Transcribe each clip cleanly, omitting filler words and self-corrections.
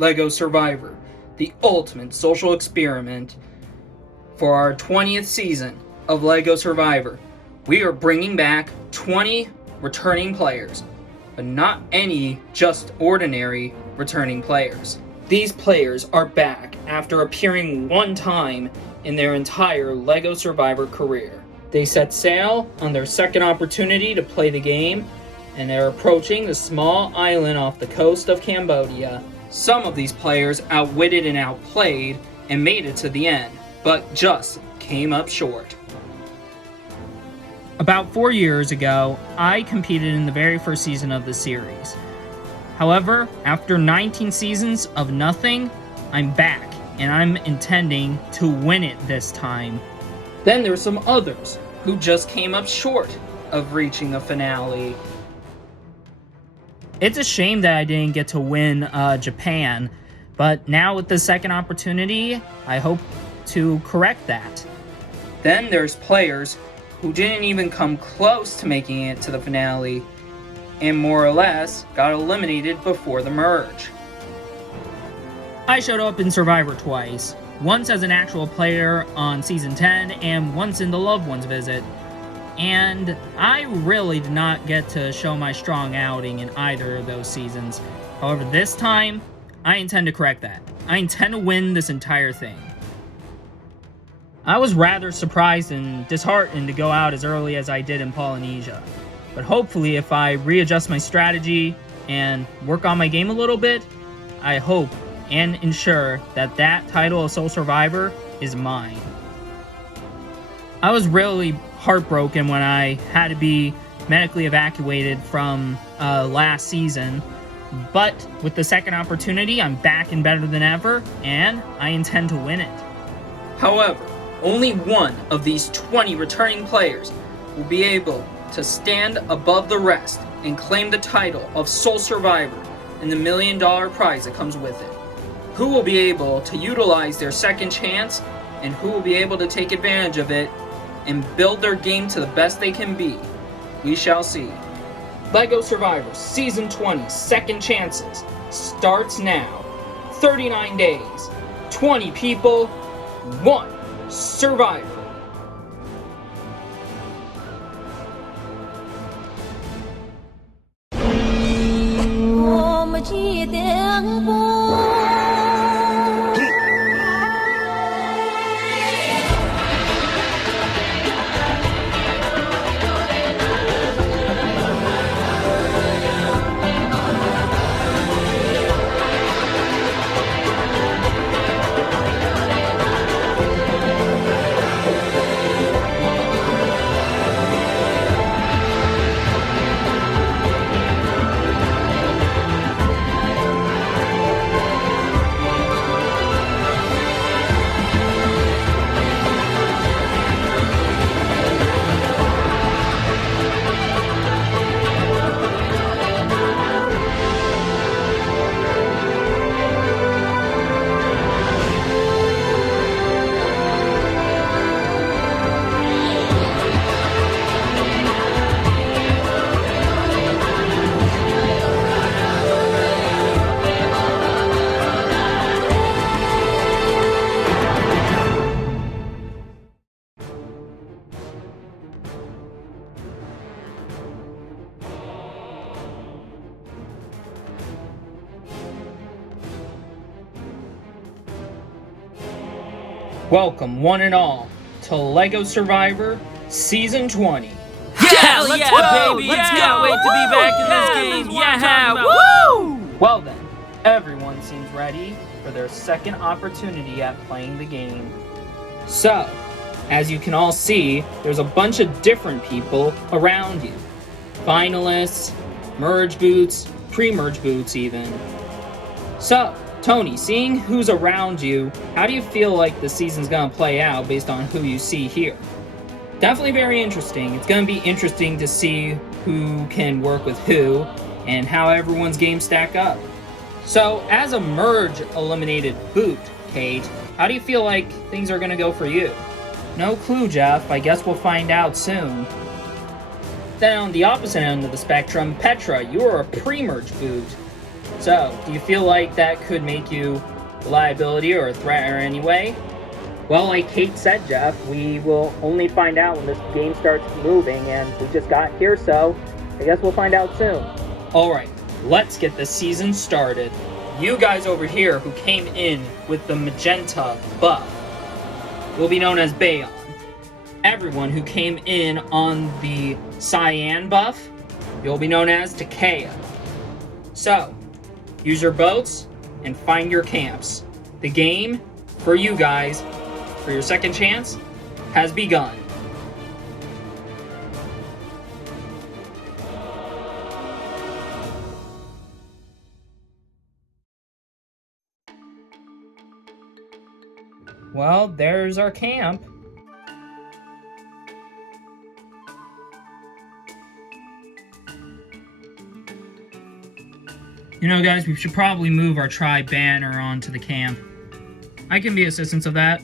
LEGO Survivor, the ultimate social experiment. For our 20th season of LEGO Survivor, we are bringing back 20 returning players, but not any just ordinary returning players. These players are back after appearing one time in their entire LEGO Survivor career. They set sail on their second opportunity to play the game, and they're approaching the small island off the coast of Cambodia. Some of these players outwitted and outplayed and made it to the end, but just came up short. About 4 years ago, I competed in the very first season of the series. However, after 19 seasons of nothing, I'm back, and I'm intending to win it this time. Then there's some others who just came up short of reaching the finale. It's a shame that I didn't get to win Japan, but now with the second opportunity, I hope to correct that. Then there's players who didn't even come close to making it to the finale, and more or less got eliminated before the merge. I showed up in Survivor twice, once as an actual player on Season 10 and once in the Loved Ones visit, and I really did not get to show my strong outing in either of those seasons. However, this time, I intend to correct that. I intend to win this entire thing. I was rather surprised and disheartened to go out as early as I did in Polynesia, but hopefully if I readjust my strategy and work on my game a little bit, I hope and ensure that that title of Soul Survivor is mine. I was really heartbroken when I had to be medically evacuated from last season, but with the second opportunity, I'm back and better than ever, and I intend to win it. However, only one of these 20 returning players will be able to stand above the rest and claim the title of Soul Survivor and the $1 million prize that comes with it. Who will be able to utilize their second chance, and who will be able to take advantage of it and build their game to the best they can be? We shall see. LEGO Survivor Season 20 Second Chances starts now. 39 days, 20 people, 1 survivor. Welcome, one and all, to LEGO Survivor Season 20. Yeah, let's go, baby! Let's go! Wait to be back in this game! Yeah! Woo! Well then, everyone seems ready for their second opportunity at playing the game. So, as you can all see, there's a bunch of different people around you. Finalists, merge boots, pre-merge boots even. So, Tony, seeing who's around you, how do you feel like the season's gonna play out based on who you see here? Definitely very interesting. It's gonna be interesting to see who can work with who and how everyone's games stack up. So, as a merge eliminated boot, Kate, how do you feel like things are gonna go for you? No clue, Jeff. I guess we'll find out soon. Then on the opposite end of the spectrum, Petra, you're a pre-merge boot. So, do you feel like that could make you a liability or a threat or any way? Well, like Kate said, Jeff, we will only find out when this game starts moving, and we just got here, so I guess we'll find out soon. Alright, let's get the season started. You guys over here who came in with the magenta buff will be known as Bayon. Everyone who came in on the cyan buff, you'll be known as Takea. So, use your boats and find your camps. The game, for you guys, for your second chance, has begun. Well, there's our camp. You know, guys, we should probably move our tribe banner onto the camp. I can be assistance of that.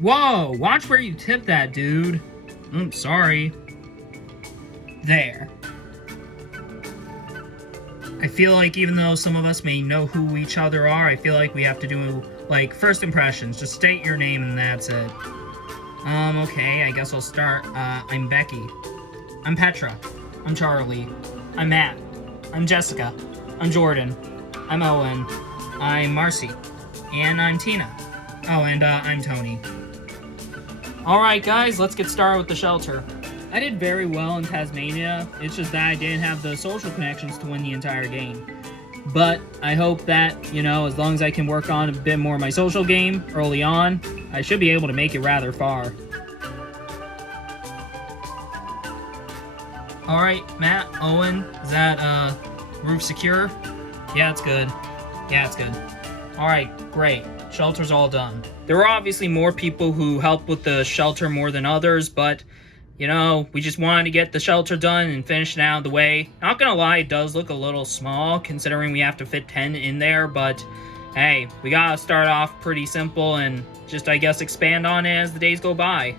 Whoa, watch where you tip that, dude. Oops, sorry. There. I feel like even though some of us may know who each other are, I feel like we have to do, like, first impressions. Just state your name and that's it. Okay, I guess I'll start. I'm Becky. I'm Petra. I'm Charlie. I'm Matt. I'm Jessica. I'm Jordan. I'm Owen. I'm Marcy. And I'm Tina. Oh, and I'm Tony. Alright guys, let's get started with the shelter. I did very well in Tasmania, it's just that I didn't have the social connections to win the entire game. But I hope that, you know, as long as I can work on a bit more of my social game early on, I should be able to make it rather far. Alright, Matt, Owen, is that, roof secure? Yeah, it's good. Yeah, it's good. Alright, great. Shelter's all done. There were obviously more people who helped with the shelter more than others, but, you know, we just wanted to get the shelter done and finish it out of the way. Not gonna lie, it does look a little small, considering we have to fit 10 in there, but hey, we gotta start off pretty simple and just, I guess, expand on it as the days go by.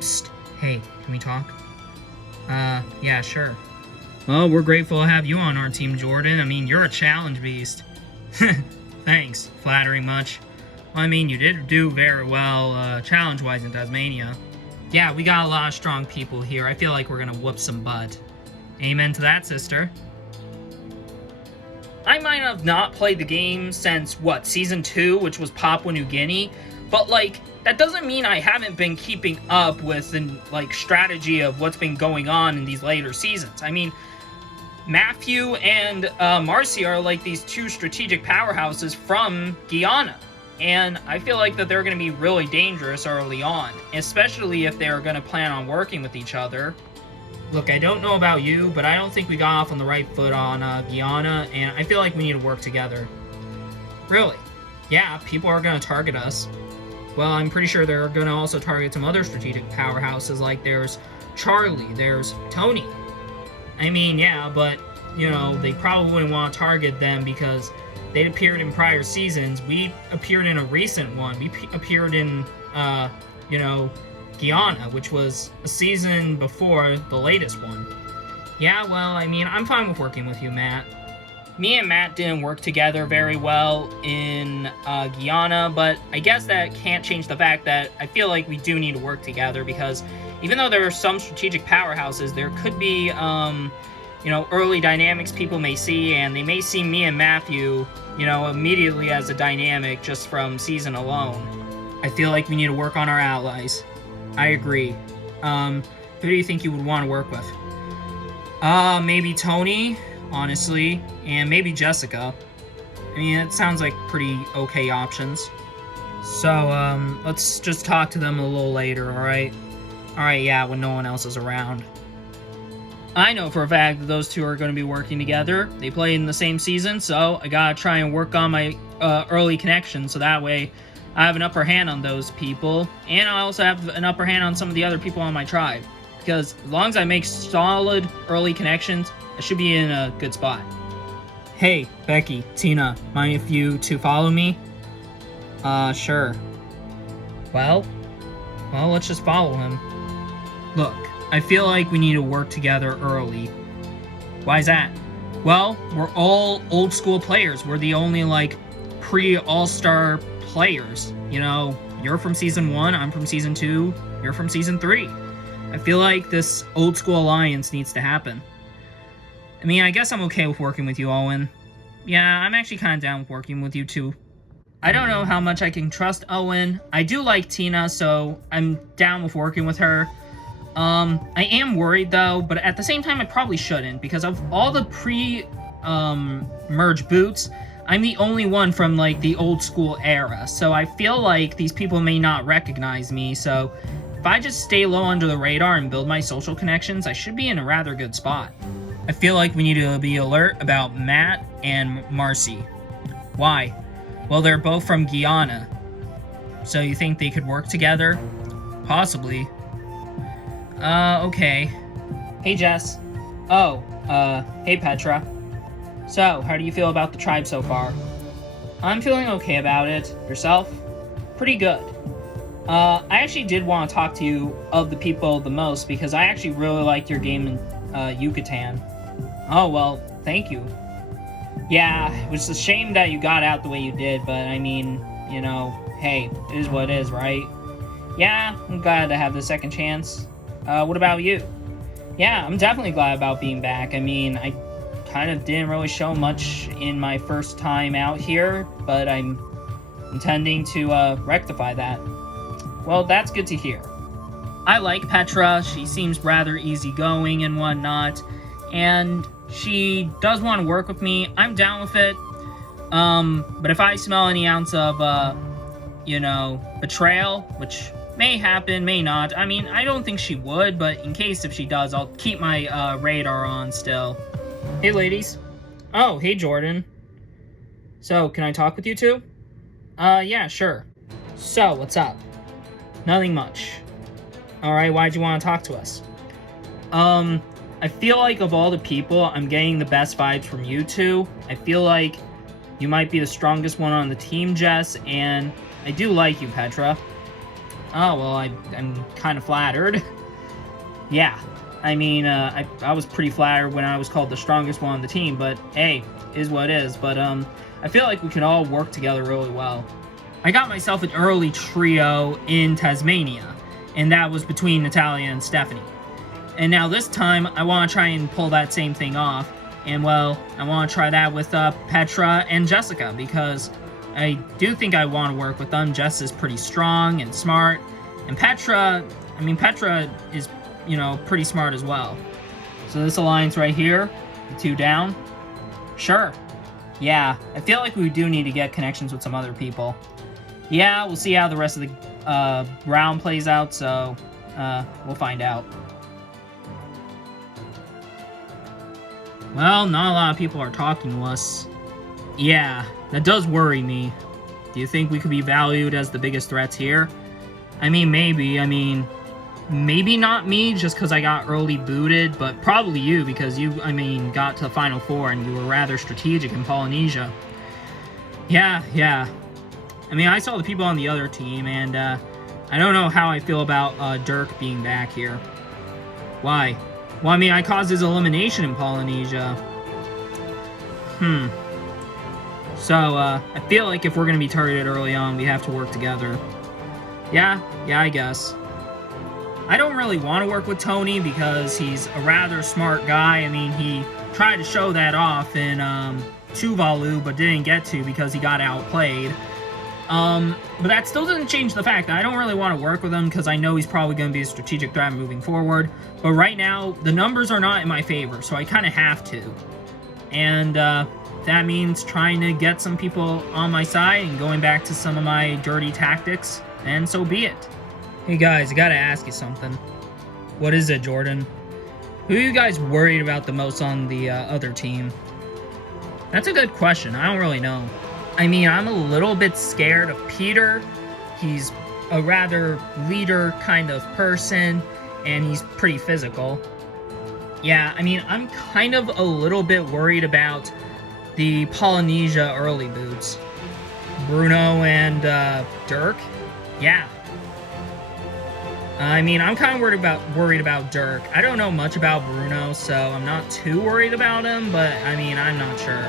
Psst. Hey, can we talk? Yeah, sure. Well, we're grateful to have you on our team, Jordan. I mean, you're a challenge beast. Thanks. Flattering much. Well, I mean, you did do very well, challenge-wise in Tasmania. Yeah, we got a lot of strong people here. I feel like we're gonna whoop some butt. Amen to that, sister. I might have not played the game since, what, Season 2, which was Papua New Guinea, but, like, that doesn't mean I haven't been keeping up with the, like, strategy of what's been going on in these later seasons. I mean, Matthew and Marcy are like these two strategic powerhouses from Guyana. And I feel like that they're going to be really dangerous early on, especially if they're going to plan on working with each other. Look, I don't know about you, but I don't think we got off on the right foot on Guyana, and I feel like we need to work together. Really? Yeah, people are going to target us. Well, I'm pretty sure they're going to also target some other strategic powerhouses, like there's Charlie, there's Tony. I mean, yeah, but, you know, they probably wouldn't want to target them because they'd appeared in prior seasons. We appeared in a recent one. We appeared in, you know, Guyana, which was a season before the latest one. Yeah, well, I mean, I'm fine with working with you, Matt. Me and Matt didn't work together very well in Guyana, but I guess that can't change the fact that I feel like we do need to work together because even though there are some strategic powerhouses, there could be, you know, early dynamics people may see, and they may see me and Matthew, you know, immediately as a dynamic just from season alone. I feel like we need to work on our allies. I agree. Who do you think you would want to work with? Maybe Tony, honestly, and maybe Jessica. I mean, it sounds like pretty okay options. So, let's just talk to them a little later, alright? Alright, yeah, when no one else is around. I know for a fact that those two are going to be working together. They played in the same season, so I gotta try and work on my early connections, so that way I have an upper hand on those people, and I also have an upper hand on some of the other people on my tribe. Because as long as I make solid early connections, I should be in a good spot. Hey, Becky, Tina, mind if you two follow me? Sure. Well, let's just follow him. Look, I feel like we need to work together early. Why's that? Well, we're all old school players. We're the only, like, pre-all-star players. You know, you're from Season 1, I'm from Season 2, you're from Season 3. I feel like this old school alliance needs to happen. I mean, I guess I'm okay with working with you, Owen. Yeah, I'm actually kind of down with working with you, too. I don't know how much I can trust Owen. I do like Tina, so I'm down with working with her. I am worried, though, but at the same time, I probably shouldn't, because of all the merge boots, I'm the only one from, like, the old school era, so I feel like these people may not recognize me, so if I just stay low under the radar and build my social connections, I should be in a rather good spot. I feel like we need to be alert about Matt and Marcy. Why? Well, they're both from Guyana. So you think they could work together? Possibly. Okay. Hey, Jess. Oh, hey, Petra. So, how do you feel about the tribe so far? I'm feeling okay about it. Yourself? Pretty good. I actually did want to talk to you of the people the most because I actually really liked your game in Yucatan. Oh, well, thank you. Yeah, it was a shame that you got out the way you did, but I mean, you know, hey, it is what it is, right? Yeah, I'm glad to have the second chance. What about you? Yeah, I'm definitely glad about being back. I mean, I kind of didn't really show much in my first time out here, but I'm intending to rectify that. Well, that's good to hear. I like Petra. She seems rather easygoing and whatnot, and she does want to work with me. I'm down with it. But if I smell any ounce of, you know, betrayal, which may happen, may not. I mean, I don't think she would, but in case if she does, I'll keep my radar on still. Hey, ladies. Oh, hey, Jordan. So, can I talk with you two? Yeah, sure. So, what's up? Nothing much. Alright, why'd you want to talk to us? I feel like of all the people, I'm getting the best vibes from you two. I feel like you might be the strongest one on the team, Jess, and I do like you, Petra. Oh, well, I'm kind of flattered. Yeah, I mean, I was pretty flattered when I was called the strongest one on the team, but hey, is what it is. But, I feel like we can all work together really well. I got myself an early trio in Tasmania, and that was between Natalia and Stephanie. And now this time, I want to try and pull that same thing off. And, well, I want to try that with Petra and Jessica, because I do think I want to work with them. Jess is pretty strong and smart. And Petra is, you know, pretty smart as well. So this alliance right here, the two down. Sure. Yeah, I feel like we do need to get connections with some other people. Yeah, we'll see how the rest of the round plays out, so we'll find out. Well, not a lot of people are talking to us. Yeah, that does worry me. Do you think we could be valued as the biggest threats here? I mean, maybe. I mean, maybe not me just because I got early booted, but probably you because you, got to the Final Four and you were rather strategic in Polynesia. Yeah. I mean, I saw the people on the other team, and I don't know how I feel about Dirk being back here. Why? Well, I mean, I caused his elimination in Polynesia. So, I feel like if we're going to be targeted early on, we have to work together. Yeah, I guess. I don't really want to work with Tony because he's a rather smart guy. I mean, he tried to show that off in Tuvalu, but didn't get to because he got outplayed. But that still doesn't change the fact that I don't really want to work with him because I know he's probably going to be a strategic threat moving forward. But right now, the numbers are not in my favor, so I kind of have to. And that means trying to get some people on my side and going back to some of my dirty tactics, and so be it. Hey guys, I gotta ask you something. What is it, Jordan? Who are you guys worried about the most on the other team? That's a good question. I don't really know. I mean, I'm a little bit scared of Peter. He's a rather leader kind of person, and he's pretty physical. Yeah, I mean, I'm kind of a little bit worried about the Polynesia early boots. Bruno and Dirk? Yeah. I mean, I'm kind of worried about Dirk. I don't know much about Bruno, so I'm not too worried about him, but I mean, I'm not sure.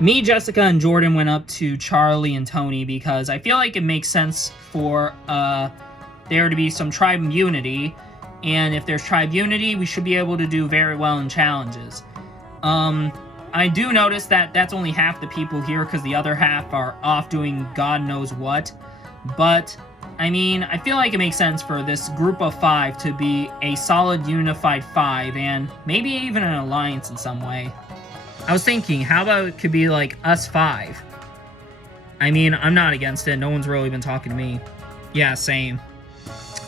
Me, Jessica, and Jordan went up to Charlie and Tony because I feel like it makes sense for there to be some tribe unity, and if there's tribe unity, we should be able to do very well in challenges. I do notice that that's only half the people here because the other half are off doing God knows what, but I mean, I feel like it makes sense for this group of 5 to be a solid unified 5 and maybe even an alliance in some way. I was thinking, how about it could be like us 5? I mean, I'm not against it. No one's really been talking to me. Yeah, same.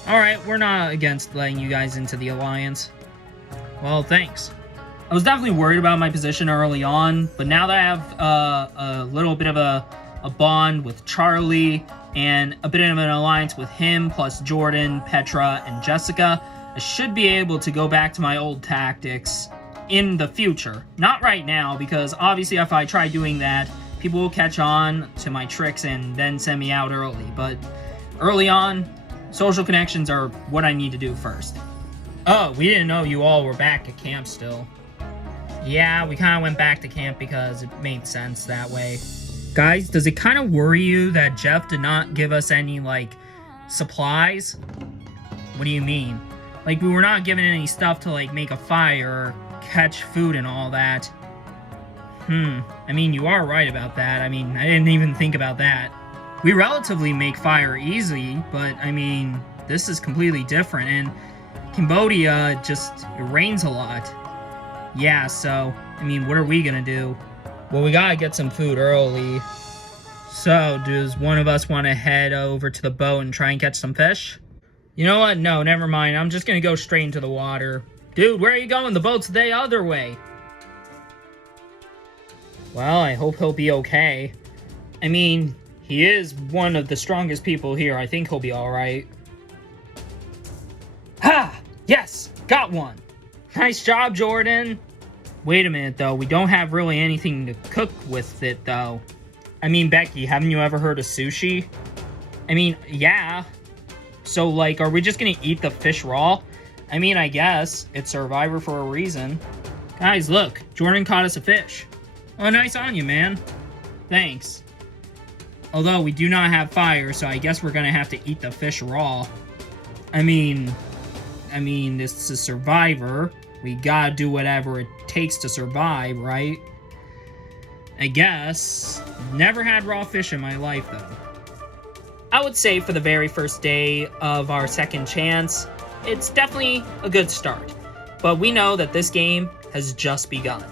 Alright, we're not against letting you guys into the alliance. Well, thanks. I was definitely worried about my position early on, but now that I have a little bit of a bond with Charlie and a bit of an alliance with him, plus Jordan, Petra, and Jessica, I should be able to go back to my old tactics in the future. Not right now, because obviously if I try doing that, people will catch on to my tricks and then send me out early. But early on, social connections are what I need to do first. Oh, we didn't know you all were back at camp still. Yeah, we kind of went back to camp because it made sense that way. Guys, does it kind of worry you that Jeff did not give us any, like, supplies? What do you mean? Like, we were not given any stuff to, like, make a fire or catch food and all that. I mean, you are right about that. I mean, I didn't even think about that. We relatively make fire easy, but, I mean, this is completely different, and Cambodia just, it rains a lot. Yeah, so, I mean, what are we gonna do? Well, we gotta get some food early. So, does one of us want to head over to the boat and try and catch some fish? You know what? No, never mind. I'm just gonna go straight into the water. Dude, where are you going? The boat's the other way. Well, I hope he'll be okay. I mean, he is one of the strongest people here. I think he'll be alright. Ha! Yes! Got one! Nice job, Jordan! Wait a minute, though. We don't have really anything to cook with it, though. I mean, Becky, haven't you ever heard of sushi? I mean, yeah. So, like, are we just gonna eat the fish raw? I mean, I guess. It's Survivor for a reason. Guys, look. Jordan caught us a fish. Oh, nice on you, man. Thanks. Although, we do not have fire, so I guess we're gonna have to eat the fish raw. I mean, this is Survivor. We gotta do whatever it takes to survive, right? I guess. Never had raw fish in my life, though. I would say for the very first day of our second chance, it's definitely a good start. But we know that this game has just begun.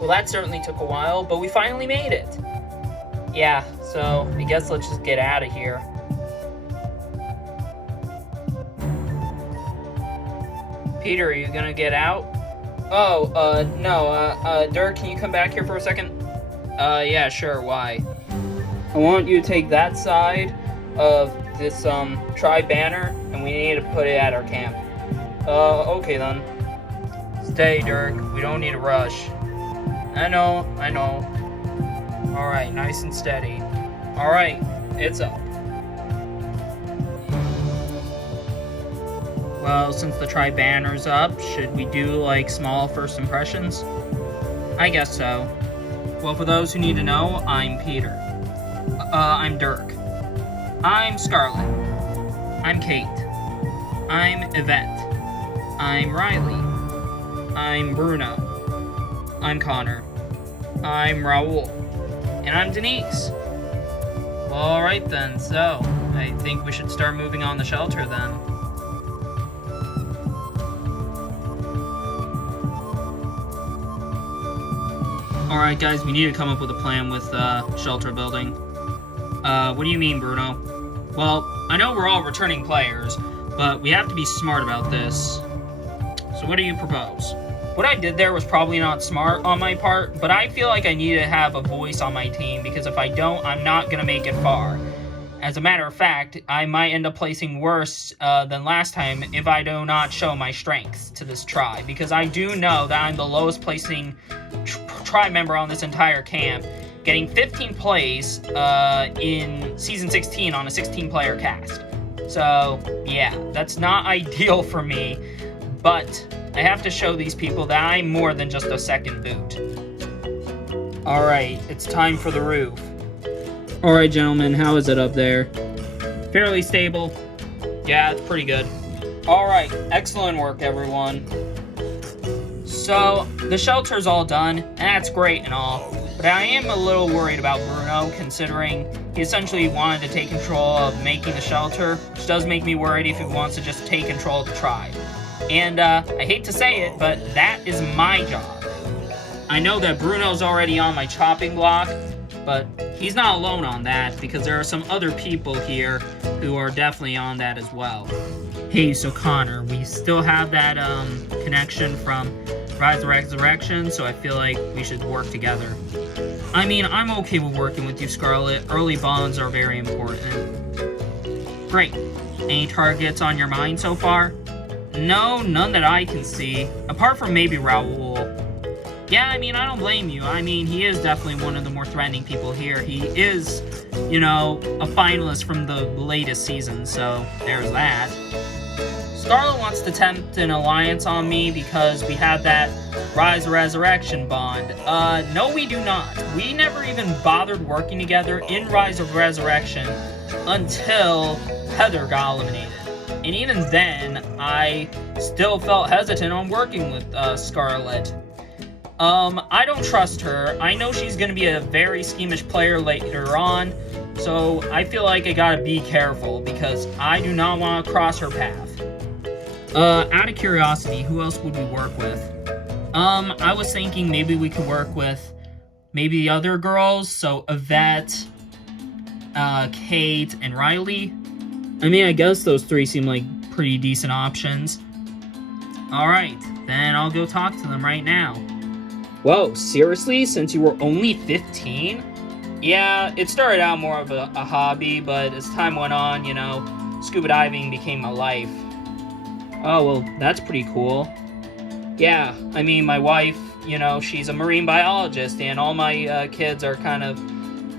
Well, that certainly took a while, but we finally made it. Yeah, so I guess let's just get out of here. Peter, are you gonna get out? Oh, no, Dirk, can you come back here for a second? Yeah, sure, why? I want you to take that side of this, tribe banner, and we need to put it at our camp. Okay then. Stay, Dirk, we don't need to rush. I know. Alright, nice and steady. Alright, it's up. Well, since the tribe banner's up, should we do, like, small first impressions? I guess so. Well, for those who need to know, I'm Peter. I'm Dirk. I'm Scarlett. I'm Kate. I'm Yvette. I'm Riley. I'm Bruno. I'm Connor. I'm Raul. And I'm Denise. Well, alright then, so I think we should start moving on the shelter then. Alright guys, we need to come up with a plan with shelter building. What do you mean, Bruno? Well, I know we're all returning players, but we have to be smart about this. So what do you propose? What I did there was probably not smart on my part, but I feel like I need to have a voice on my team, because if I don't, I'm not going to make it far. As a matter of fact, I might end up placing worse than last time if I do not show my strengths to this tribe, because I do know that I'm the lowest placing tribe member on this entire camp, getting 15th place in Season 16 on a 16-player cast. So, yeah, that's not ideal for me, but I have to show these people that I'm more than just a second boot. Alright, it's time for the roof. Alright, gentlemen, how is it up there? Fairly stable. Yeah, it's pretty good. Alright, excellent work, everyone. So, the shelter's all done, and that's great and all, but I am a little worried about Bruno, considering he essentially wanted to take control of making the shelter, which does make me worried if he wants to just take control of the tribe. And, I hate to say it, but that is my job. I know that Bruno's already on my chopping block, but he's not alone on that, because there are some other people here who are definitely on that as well. Hey, so Connor, we still have that, connection from Rise of Resurrection, so I feel like we should work together. I mean, I'm okay with working with you, Scarlet. Early bonds are very important. Great. Any targets on your mind so far? No, none that I can see, apart from maybe Raoul. Yeah, I mean, I don't blame you. I mean, he is definitely one of the more threatening people here. He is, you know, a finalist from the latest season, so there's that. Scarlet wants to tempt an alliance on me because we have that Rise of Resurrection bond. No, we do not. We never even bothered working together in Rise of Resurrection until Heather got eliminated. And even then, I still felt hesitant on working with Scarlet. I don't trust her. I know she's gonna be a very schemish player later on, so I feel like I gotta be careful because I do not want to cross her path. Out of curiosity, who else would we work with? I was thinking maybe we could work with maybe the other girls, so Yvette, Kate, and Riley. I mean, I guess those three seem like pretty decent options. Alright, then I'll go talk to them right now. Whoa, seriously? Since you were only 15? Yeah, it started out more of a hobby, but as time went on, you know, scuba diving became my life. Oh, well, that's pretty cool. Yeah, I mean, my wife, you know, she's a marine biologist, and all my kids are kind of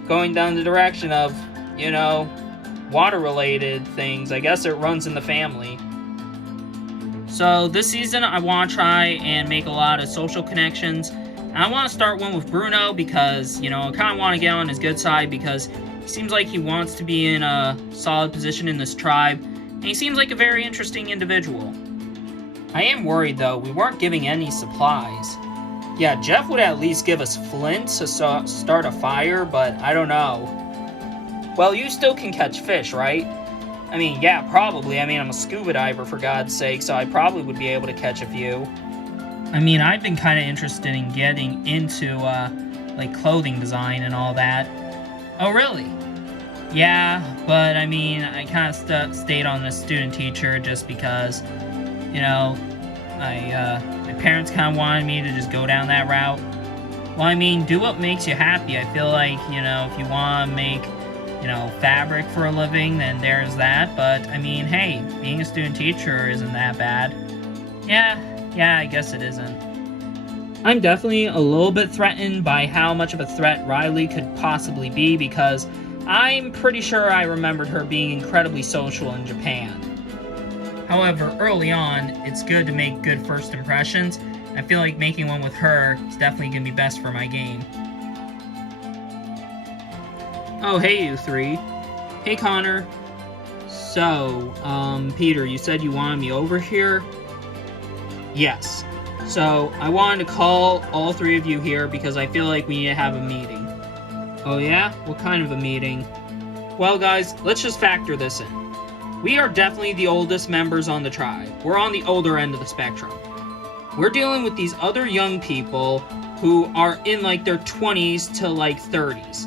going down the direction of, you know, water-related things. I guess it runs in the family. So this season, I want to try and make a lot of social connections. And I want to start one with Bruno because, you know, I kind of want to get on his good side because he seems like he wants to be in a solid position in this tribe. And he seems like a very interesting individual. I am worried, though. We weren't giving any supplies. Yeah, Jeff would at least give us flint to start a fire, but I don't know. Well, you still can catch fish, right? I mean, yeah, probably. I mean, I'm a scuba diver, for God's sake, so I probably would be able to catch a few. I mean, I've been kind of interested in getting into, like, clothing design and all that. Oh, really? Yeah, but, I mean, I kind of stayed on the student teacher just because, you know, my parents kind of wanted me to just go down that route. Well, I mean, do what makes you happy. I feel like, you know, if you want to make, you know, fabric for a living, then there's that. But, I mean, hey, being a student teacher isn't that bad. Yeah, I guess it isn't. I'm definitely a little bit threatened by how much of a threat Riley could possibly be because I'm pretty sure I remembered her being incredibly social in Japan. However, early on, it's good to make good first impressions. I feel like making one with her is definitely going to be best for my game. Oh, hey, you three. Hey, Connor. So, Peter, you said you wanted me over here? Yes. So, I wanted to call all three of you here because I feel like we need to have a meeting. Oh yeah? What kind of a meeting? Well, guys, let's just factor this in. We are definitely the oldest members on the tribe. We're on the older end of the spectrum. We're dealing with these other young people who are in like their 20s to like 30s.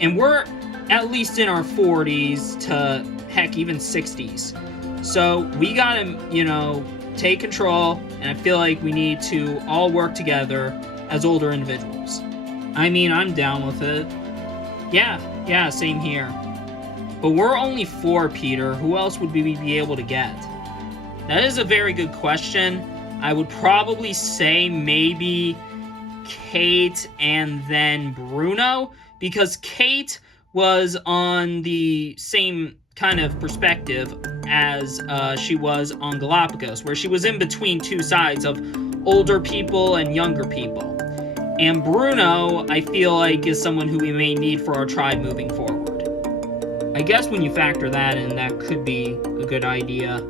And we're at least in our 40s to, heck, even 60s. So we gotta, you know, take control, and I feel like we need to all work together as older individuals. I mean, I'm down with it. Yeah, same here. But we're only 4, Peter. Who else would we be able to get? That is a very good question. I would probably say maybe Kate and then Bruno, because Kate was on the same kind of perspective as she was on Galapagos, where she was in between two sides of older people and younger people. And Bruno, I feel like, is someone who we may need for our tribe moving forward. I guess when you factor that in, that could be a good idea.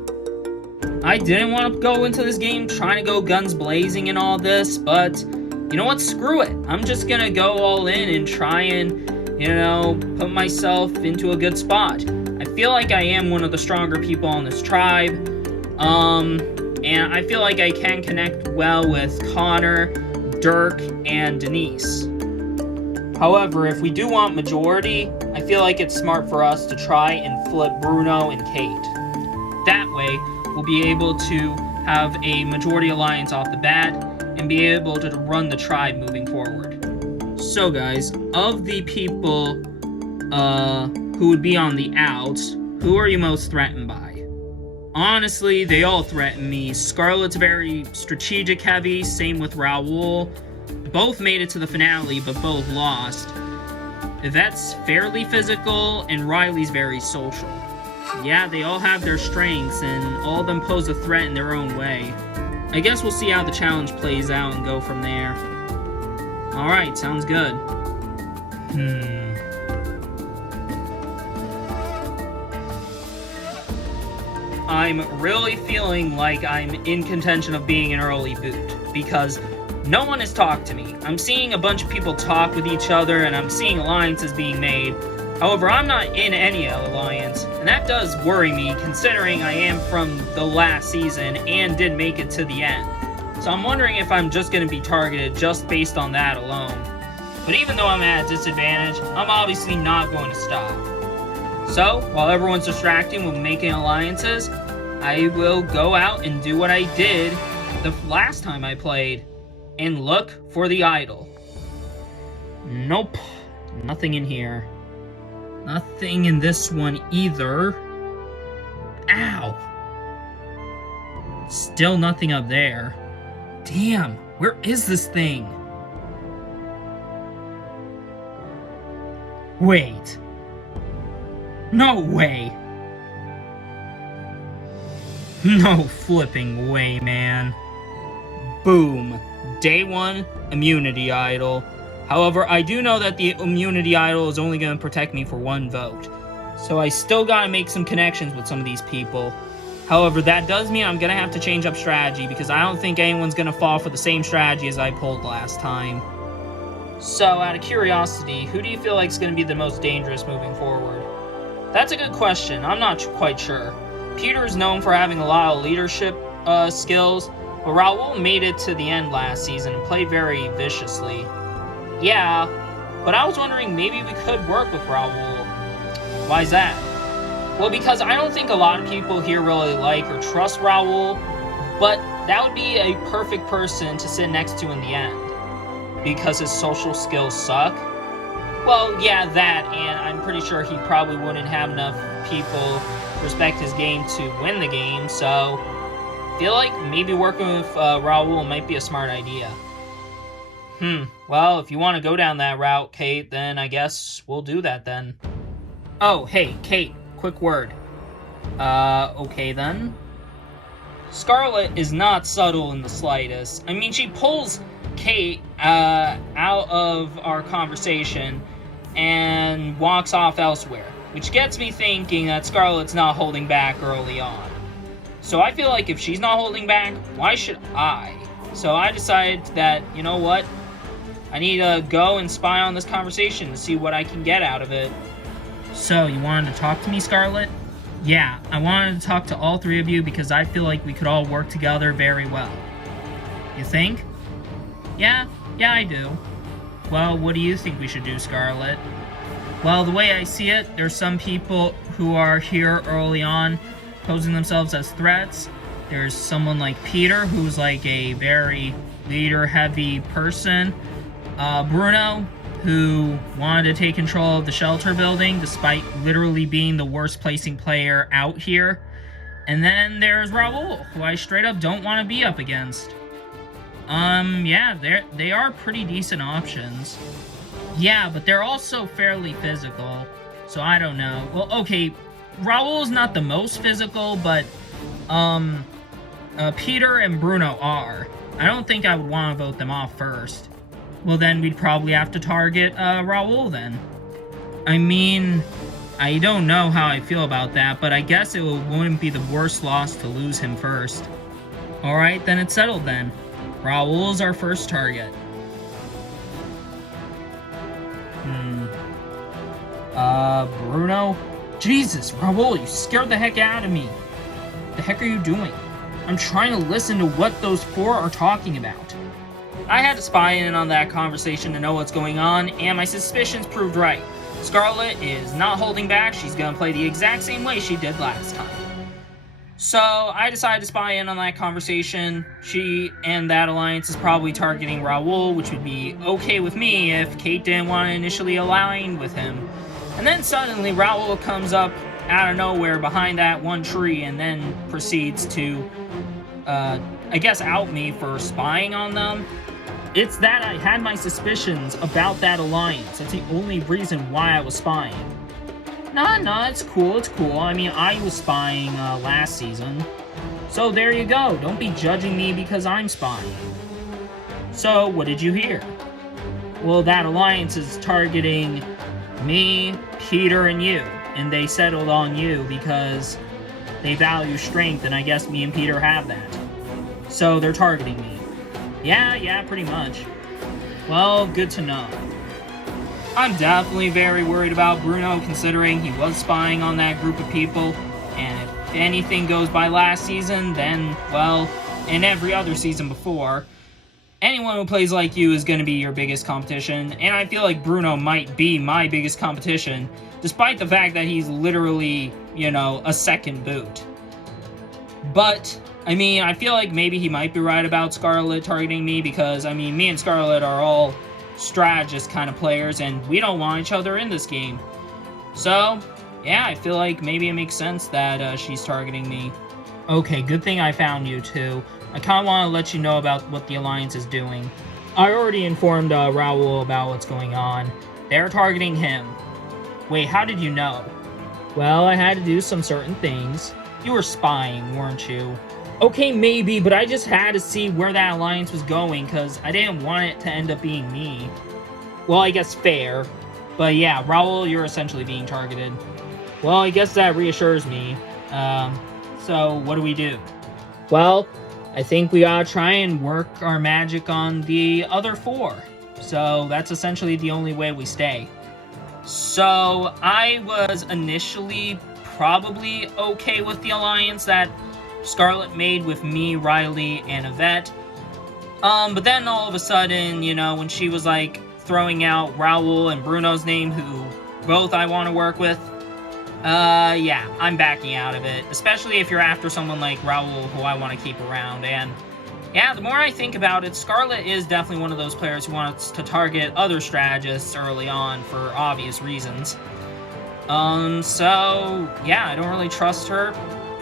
I didn't want to go into this game trying to go guns blazing and all this, but you know what? Screw it. I'm just gonna go all in and try and, put myself into a good spot. I feel like I am one of the stronger people on this tribe, and I feel like I can connect well with Connor, Dirk, and Denise. However, if we do want majority, I feel like it's smart for us to try and flip Bruno and Kate. That way, we'll be able to have a majority alliance off the bat and be able to run the tribe moving forward. So guys, of the people who would be on the outs, who are you most threatened by? Honestly, they all threaten me. Scarlett's very strategic heavy, same with Raoul. Both made it to the finale, but both lost. Yvette's fairly physical, and Riley's very social. Yeah, they all have their strengths, and all of them pose a threat in their own way. I guess we'll see how the challenge plays out and go from there. Alright, sounds good. I'm really feeling like I'm in contention of being an early boot, because no one has talked to me. I'm seeing a bunch of people talk with each other, and I'm seeing alliances being made. However, I'm not in any alliance, and that does worry me, considering I am from the last season and did make it to the end. So I'm wondering if I'm just going to be targeted just based on that alone. But even though I'm at a disadvantage, I'm obviously not going to stop. So, while everyone's distracting with making alliances, I will go out and do what I did the last time I played, and look for the idol. Nope, nothing in here. Nothing in this one either. Ow! Still nothing up there. Damn, where is this thing? Wait. No way. No flipping way, man. Boom. Day 1, immunity idol. However, I do know that the immunity idol is only going to protect me for 1 vote. So I still got to make some connections with some of these people. However, that does mean I'm going to have to change up strategy, because I don't think anyone's going to fall for the same strategy as I pulled last time. So, out of curiosity, who do you feel like is going to be the most dangerous moving forward? That's a good question. I'm not quite sure. Peter is known for having a lot of leadership skills, but Raoul made it to the end last season and played very viciously. Yeah, but I was wondering maybe we could work with Raoul. Why's that? Well, because I don't think a lot of people here really like or trust Raoul, but that would be a perfect person to sit next to in the end. Because his social skills suck? Well, yeah, that, and I'm pretty sure he probably wouldn't have enough people respect his game to win the game, so I feel like maybe working with Raoul might be a smart idea. Well, if you want to go down that route, Kate, then I guess we'll do that then. Oh, hey, Kate, quick word. Okay then. Scarlett is not subtle in the slightest. I mean, she pulls Kate out of our conversation and walks off elsewhere, which gets me thinking that Scarlett's not holding back early on. So I feel like if she's not holding back, why should I? So I decided that, you know what? I need to go and spy on this conversation to see what I can get out of it. So, you wanted to talk to me, Scarlett? Yeah, I wanted to talk to all 3 of you because I feel like we could all work together very well. You think? Yeah, I do. Well, what do you think we should do, Scarlett? Well, the way I see it, there's some people who are here early on posing themselves as threats. There's someone like Peter, who's like a very leader-heavy person. Bruno, who wanted to take control of the shelter building despite literally being the worst placing player out here. And then there's Raul, who I straight up don't want to be up against. Yeah, they are pretty decent options. Yeah, but they're also fairly physical, so I don't know. Well, okay, Raul's not the most physical, but, Peter and Bruno are. I don't think I would want to vote them off first. Well, then we'd probably have to target, Raul then. I mean, I don't know how I feel about that, but I guess it wouldn't be the worst loss to lose him first. Alright, then it's settled then. Raul's our first target. Bruno? Jesus, Raul, you scared the heck out of me. What the heck are you doing? I'm trying to listen to what those four are talking about. I had to spy in on that conversation to know what's going on, and my suspicions proved right. Scarlet is not holding back. She's gonna play the exact same way she did last time. So I decided to spy in on that conversation. She and that alliance is probably targeting Raul, which would be okay with me if Kate didn't want to initially align with him. And then suddenly Raul comes up out of nowhere behind that one tree and then proceeds to, I guess, out me for spying on them. It's that I had my suspicions about that alliance. That's the only reason why I was spying. Nah, it's cool. I mean, I was spying last season. So there you go. Don't be judging me because I'm spying. So, what did you hear? Well, that alliance is targeting me, Peter, and you. And they settled on you because they value strength, and I guess me and Peter have that. So they're targeting me. Yeah, pretty much. Well, good to know. I'm definitely very worried about Bruno, considering he was spying on that group of people, and if anything goes by last season, then, well, in every other season before, anyone who plays like you is going to be your biggest competition, and I feel like Bruno might be my biggest competition, despite the fact that he's literally, you know, a second boot. But, I mean, I feel like maybe he might be right about Scarlet targeting me, because, I mean, me and Scarlet are all strategist kind of players, and we don't want each other in this game. So, yeah, I feel like maybe it makes sense that she's targeting me. Okay, good thing I found you two. I kind of want to let you know about what the Alliance is doing. I already informed Raul about what's going on. They're targeting him. Wait, how did you know? Well, I had to do some certain things. You were spying, weren't you? Okay, maybe, but I just had to see where that alliance was going, because I didn't want it to end up being me. Well, I guess fair. But yeah, Raul, you're essentially being targeted. Well, I guess that reassures me. So what do we do? Well, I think we ought to try and work our magic on the other four. So that's essentially the only way we stay. So I was initially probably okay with the alliance that Scarlet made with me, Riley, and Yvette. But then all of a sudden, you know, when she was like throwing out Raul and Bruno's name, who both I want to work with, yeah, I'm backing out of it. Especially if you're after someone like Raul, who I want to keep around. And yeah, the more I think about it, Scarlet is definitely one of those players who wants to target other strategists early on for obvious reasons. So yeah, I don't really trust her.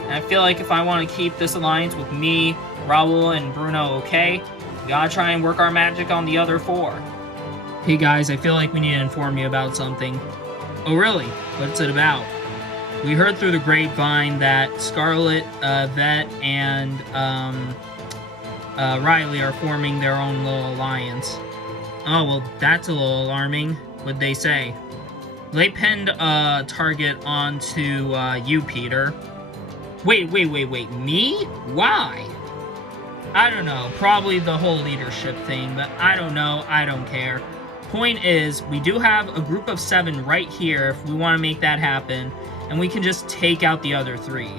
And I feel like if I want to keep this alliance with me, Raul, and Bruno okay, we gotta try and work our magic on the other four. Hey guys, I feel like we need to inform you about something. Oh really? What's it about? We heard through the grapevine that Scarlet, Vet, and Riley are forming their own little alliance. Oh, well, that's a little alarming. What'd they say? They pinned a target onto you, Peter. Wait, me? Why? I don't know, probably the whole leadership thing, but I don't know, I don't care. Point is, we do have a group of 7 right here if we want to make that happen, and we can just take out the other 3.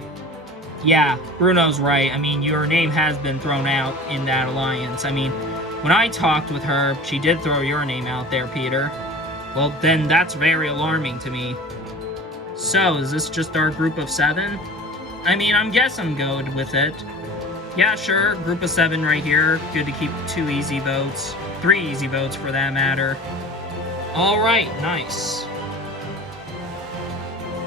Yeah, Bruno's right. I mean, your name has been thrown out in that alliance. I mean, when I talked with her, she did throw your name out there, Peter. Well, then that's very alarming to me. So, is this just our group of 7? I mean, I guess I'm good with it. Yeah, sure, group of 7 right here. Good to keep 2 easy votes. 3 easy votes, for that matter. Alright, nice.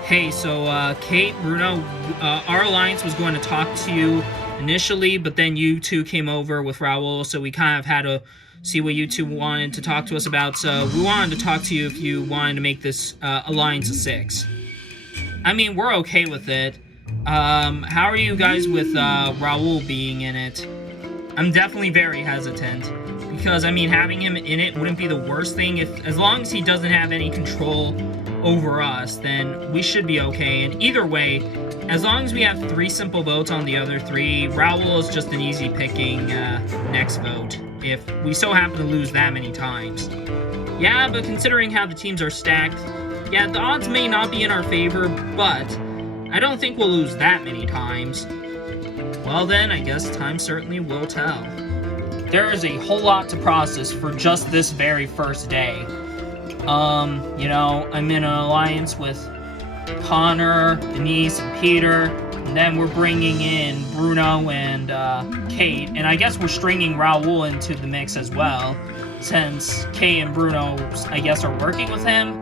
Hey, so Kate, Bruno, our alliance was going to talk to you initially, but then you two came over with Raul, so we kind of had to see what you two wanted to talk to us about. So we wanted to talk to you if you wanted to make this alliance a 6. I mean, we're okay with it. How are you guys with Raul being in it? I'm definitely very hesitant. Because, I mean, having him in it wouldn't be the worst thing. As long as he doesn't have any control over us, then we should be okay. And either way, as long as we have 3 simple votes on the other 3, Raul is just an easy picking next vote, if we so happen to lose that many times. Yeah, but considering how the teams are stacked, yeah, the odds may not be in our favor, but I don't think we'll lose that many times. Well then, I guess time certainly will tell. There is a whole lot to process for just this very first day. You know, I'm in an alliance with Connor, Denise, and Peter, and then we're bringing in Bruno and Kate, and I guess we're stringing Raul into the mix as well, since Kate and Bruno, I guess, are working with him,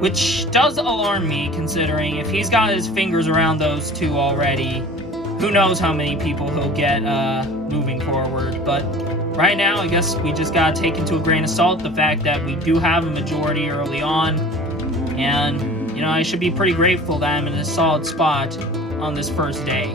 which does alarm me, considering if he's got his fingers around those 2 already, who knows how many people he'll get moving forward. But right now, I guess we just gotta take into a grain of salt the fact that we do have a majority early on, and you know, I should be pretty grateful that I'm in a solid spot on this first day.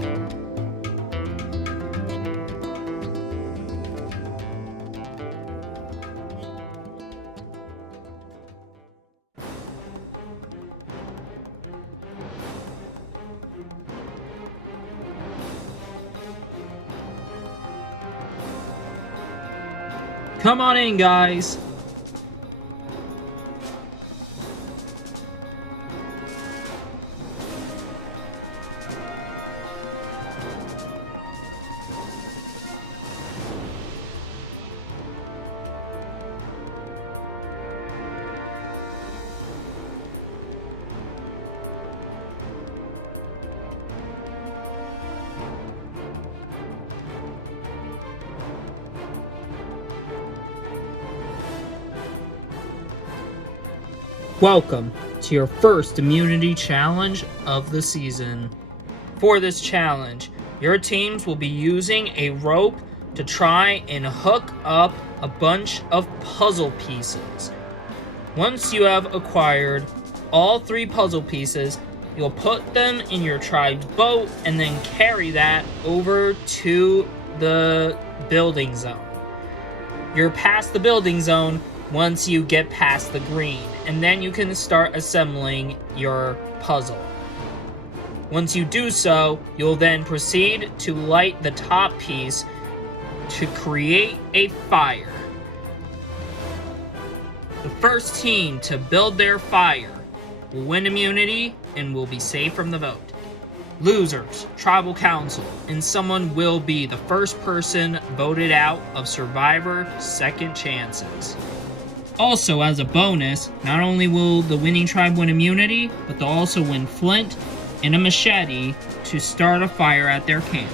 Come on in, guys. Welcome to your first immunity challenge of the season. For this challenge, your teams will be using a rope to try and hook up a bunch of puzzle pieces. Once you have acquired all 3 puzzle pieces, you'll put them in your tribe's boat and then carry that over to the building zone. You're past the building zone once you get past the green, and then you can start assembling your puzzle. Once you do so, you'll then proceed to light the top piece to create a fire. The first team to build their fire will win immunity and will be safe from the vote. Losers, tribal council, and someone will be the first person voted out of Survivor Second Chances. Also, as a bonus, not only will the winning tribe win immunity, but they'll also win flint and a machete to start a fire at their camp.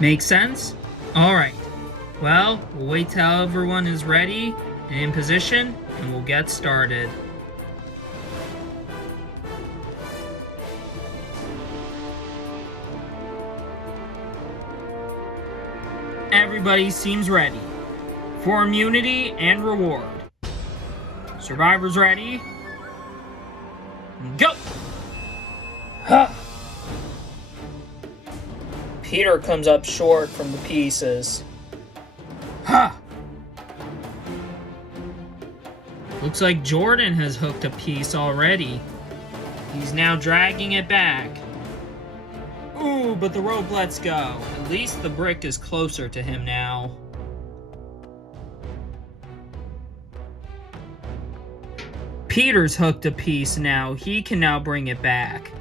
Make sense? Alright. Well, we'll wait till everyone is ready and in position, and we'll get started. Everybody seems ready for immunity and reward. Survivors ready? Go! Ha! Peter comes up short from the pieces. Ha! Looks like Jordan has hooked a piece already. He's now dragging it back. Ooh, but the rope lets go. At least the brick is closer to him now. Peter's hooked a piece now. He can now bring it back.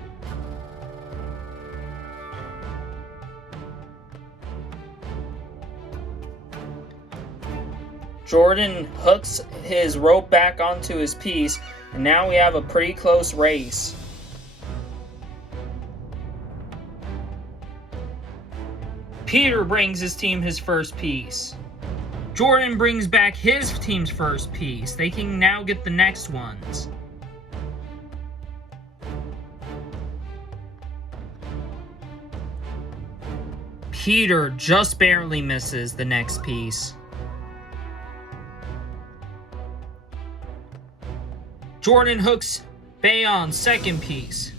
Jordan hooks his rope back onto his piece, and now we have a pretty close race. Peter brings his team his first piece. Jordan brings back his team's first piece. They can now get the next ones. Peter just barely misses the next piece. Jordan hooks Bayon's second piece.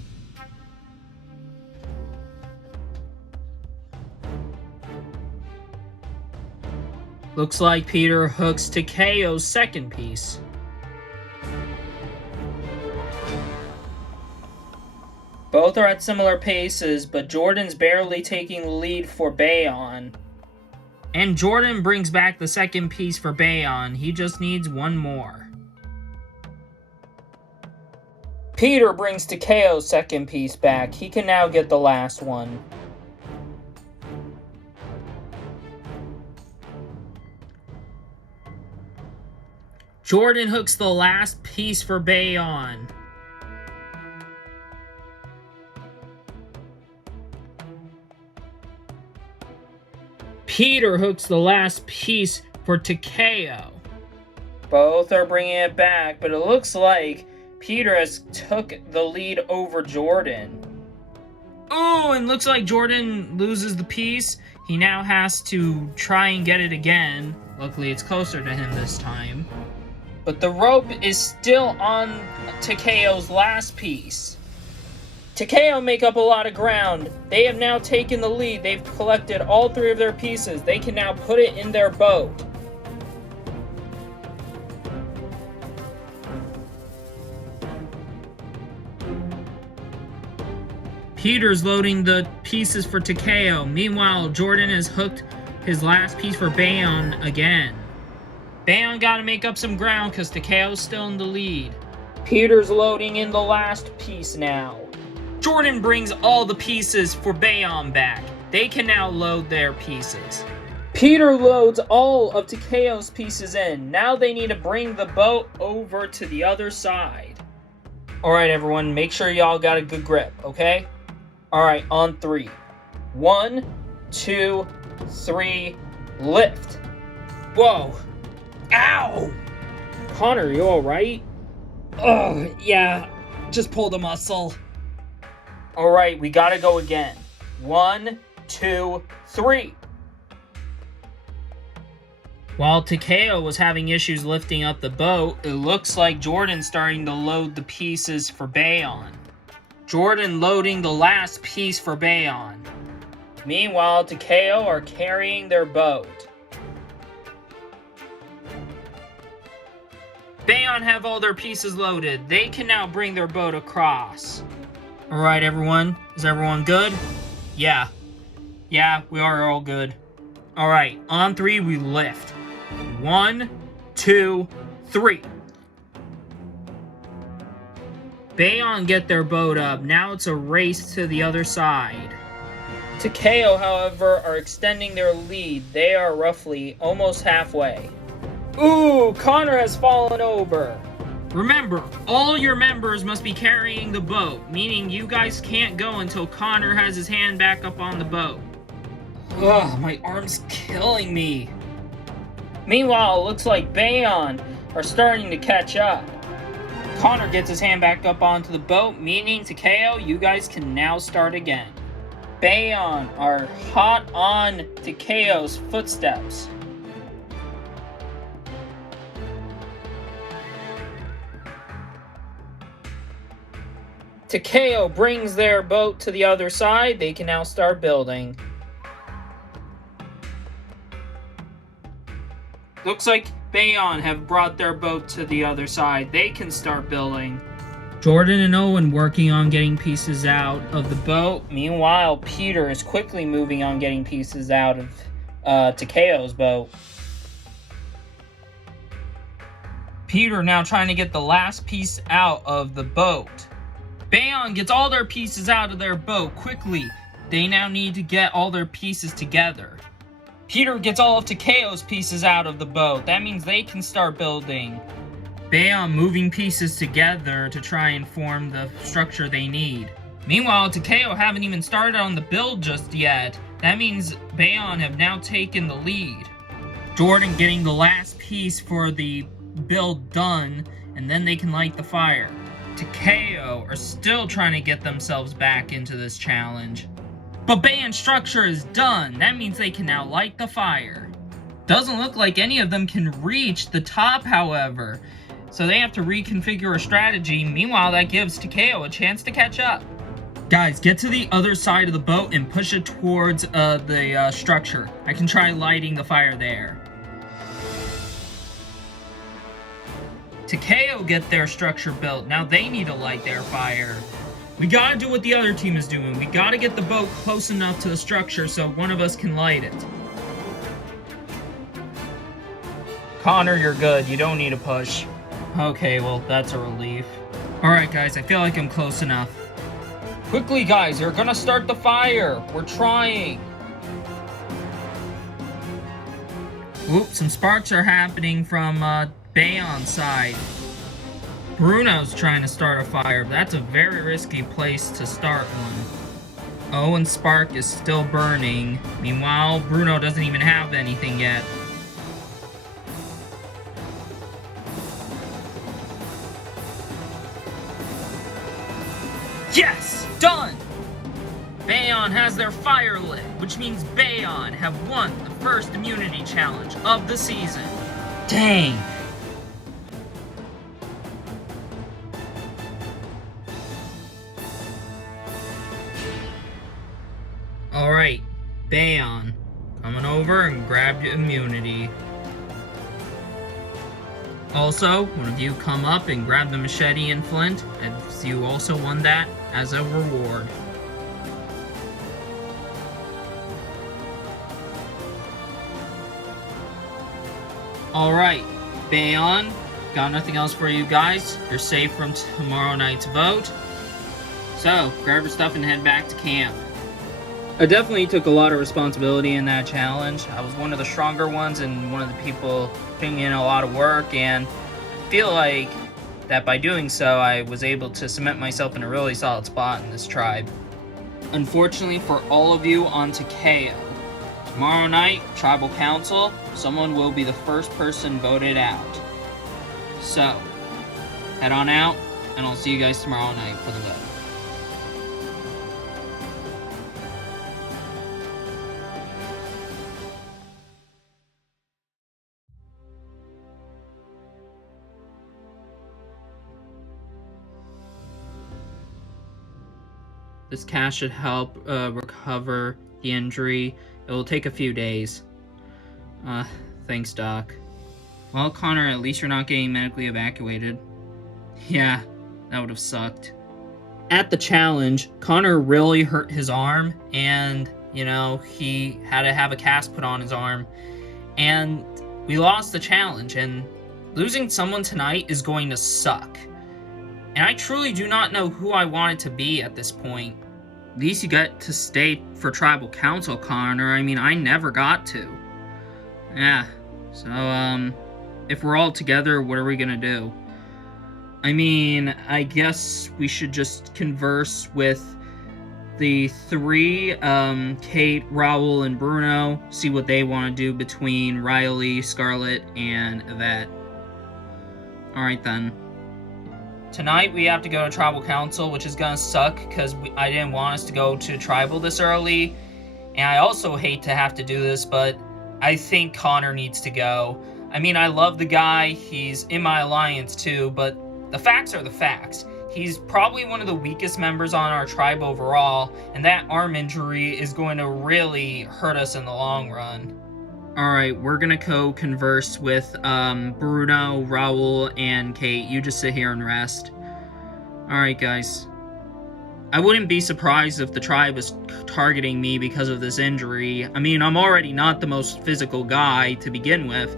Looks like Peter hooks Takeo's second piece. Both are at similar paces, but Jordan's barely taking the lead for Bayon. And Jordan brings back the second piece for Bayon. He just needs one more. Peter brings Takeo's second piece back. He can now get the last one. Jordan hooks the last piece for Bayon. Peter hooks the last piece for Takeo. Both are bringing it back, but it looks like Peter has took the lead over Jordan. Oh, and looks like Jordan loses the piece. He now has to try and get it again. Luckily, it's closer to him this time. But the rope is still on Takeo's last piece. Takeo make up a lot of ground. They have now taken the lead. They've collected all three of their pieces. They can now put it in their boat. Peter's loading the pieces for Takeo. Meanwhile, Jordan has hooked his last piece for Bayon again. Bayon gotta make up some ground because Takeo's still in the lead. Peter's loading in the last piece now. Jordan brings all the pieces for Bayon back. They can now load their pieces. Peter loads all of Takeo's pieces in. Now they need to bring the boat over to the other side. Alright everyone, make sure y'all got a good grip, okay? Alright, on 3. 1, 2, 3, lift. Whoa. Ow! Connor, you alright? Oh, yeah. Just pulled a muscle. Alright, we gotta go again. 1, 2, 3. While Takeo was having issues lifting up the boat, it looks like Jordan's starting to load the pieces for Bayon. Jordan loading the last piece for Bayon. Meanwhile, Takeo are carrying their boat. Bayon have all their pieces loaded. They can now bring their boat across. Alright everyone, is everyone good? Yeah, we are all good. Alright, on 3 we lift. 1, 2, 3. Bayon get their boat up. Now it's a race to the other side. Takeo, however, are extending their lead. They are roughly almost halfway. Ooh, Connor has fallen over. Remember, all your members must be carrying the boat, meaning you guys can't go until Connor has his hand back up on the boat. Ugh, my arm's killing me. Meanwhile, it looks like Bayon are starting to catch up. Connor gets his hand back up onto the boat, meaning Takeo, you guys can now start again. Bayon are hot on Takeo's footsteps. Takeo brings their boat to the other side. They can now start building. Looks like Bayon have brought their boat to the other side. They can start building. Jordan and Owen working on getting pieces out of the boat. Meanwhile, Peter is quickly moving on getting pieces out of Takeo's boat. Peter now trying to get the last piece out of the boat. Bayon gets all their pieces out of their boat quickly. They now need to get all their pieces together. Peter gets all of Takeo's pieces out of the boat. That means they can start building. Bayon moving pieces together to try and form the structure they need. Meanwhile, Takeo haven't even started on the build just yet. That means Bayon have now taken the lead. Jordan getting the last piece for the build done, and then they can light the fire. Takeo are still trying to get themselves back into this challenge. But band structure is done. That means they can now light the fire. Doesn't look like any of them can reach the top, however. So they have to reconfigure a strategy. Meanwhile, that gives Takeo a chance to catch up. Guys, get to the other side of the boat and push it towards the structure. I can try lighting the fire there. Takeo get their structure built. Now they need to light their fire. We gotta do what the other team is doing. We gotta get the boat close enough to the structure so one of us can light it. Connor, you're good. You don't need to push. Okay, well, that's a relief. Alright, guys, I feel like I'm close enough. Quickly, guys, you're gonna start the fire. We're trying. Whoop, some sparks are happening from Bayon's side. Bruno's trying to start a fire, but that's a very risky place to start one. Owen's spark is still burning. Meanwhile, Bruno doesn't even have anything yet. Yes! Done! Bayon has their fire lit, which means Bayon have won the first immunity challenge of the season. Dang! Alright, Bayon, coming over and grab your immunity. Also, one of you come up and grab the machete and flint, as you also won that as a reward. Alright, Bayon, got nothing else for you guys. You're safe from tomorrow night's vote. So, grab your stuff and head back to camp. I definitely took a lot of responsibility in that challenge. I was one of the stronger ones and one of the people putting in a lot of work, and I feel like that by doing so, I was able to cement myself in a really solid spot in this tribe. Unfortunately for all of you on Takeo, tomorrow night, Tribal Council, someone will be the first person voted out. So, head on out, and I'll see you guys tomorrow night for the vote. This cash should help recover the injury. It will take a few days. Thanks, Doc. Well, Connor, at least you're not getting medically evacuated. Yeah, that would have sucked. At the challenge, Connor really hurt his arm, and, you know, he had to have a cast put on his arm. And we lost the challenge, and losing someone tonight is going to suck. And I truly do not know who I want it to be at this point. At least you got to stay for Tribal Council, Connor. I mean, I never got to. Yeah, so, if we're all together, what are we gonna do? I mean, I guess we should just converse with the three, Kate, Raul, and Bruno, see what they want to do between Riley, Scarlett, and Yvette. Alright then. Tonight we have to go to Tribal Council, which is gonna suck because I didn't want us to go to Tribal this early. And I also hate to have to do this, but I think Connor needs to go. I mean, I love the guy, he's in my alliance too, but the facts are the facts. He's probably one of the weakest members on our tribe overall, and that arm injury is going to really hurt us in the long run. Alright, we're gonna go converse with Bruno, Raul, and Kate. You just sit here and rest. Alright, guys. I wouldn't be surprised if the tribe is targeting me because of this injury. I mean, I'm already not the most physical guy to begin with,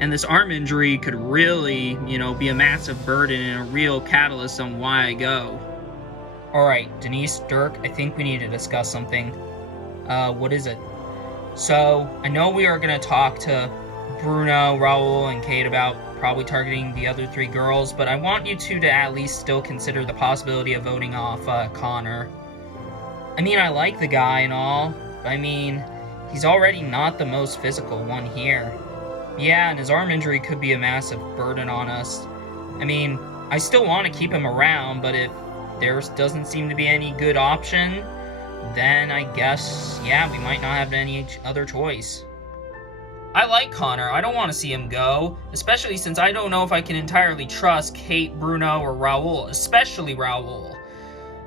and this arm injury could really, you know, be a massive burden and a real catalyst on why I go. Alright, Denise, Dirk, I think we need to discuss something. What is it? So, I know we are going to talk to Bruno, Raul, and Kate about probably targeting the other three girls, but I want you two to at least still consider the possibility of voting off Connor. I mean, I like the guy and all, but I mean, he's already not the most physical one here. Yeah, and his arm injury could be a massive burden on us. I mean, I still want to keep him around, but if there doesn't seem to be any good option, then I guess, yeah, we might not have any other choice. I like Connor. I don't want to see him go, especially since I don't know if I can entirely trust Kate, Bruno, or Raul, especially Raul.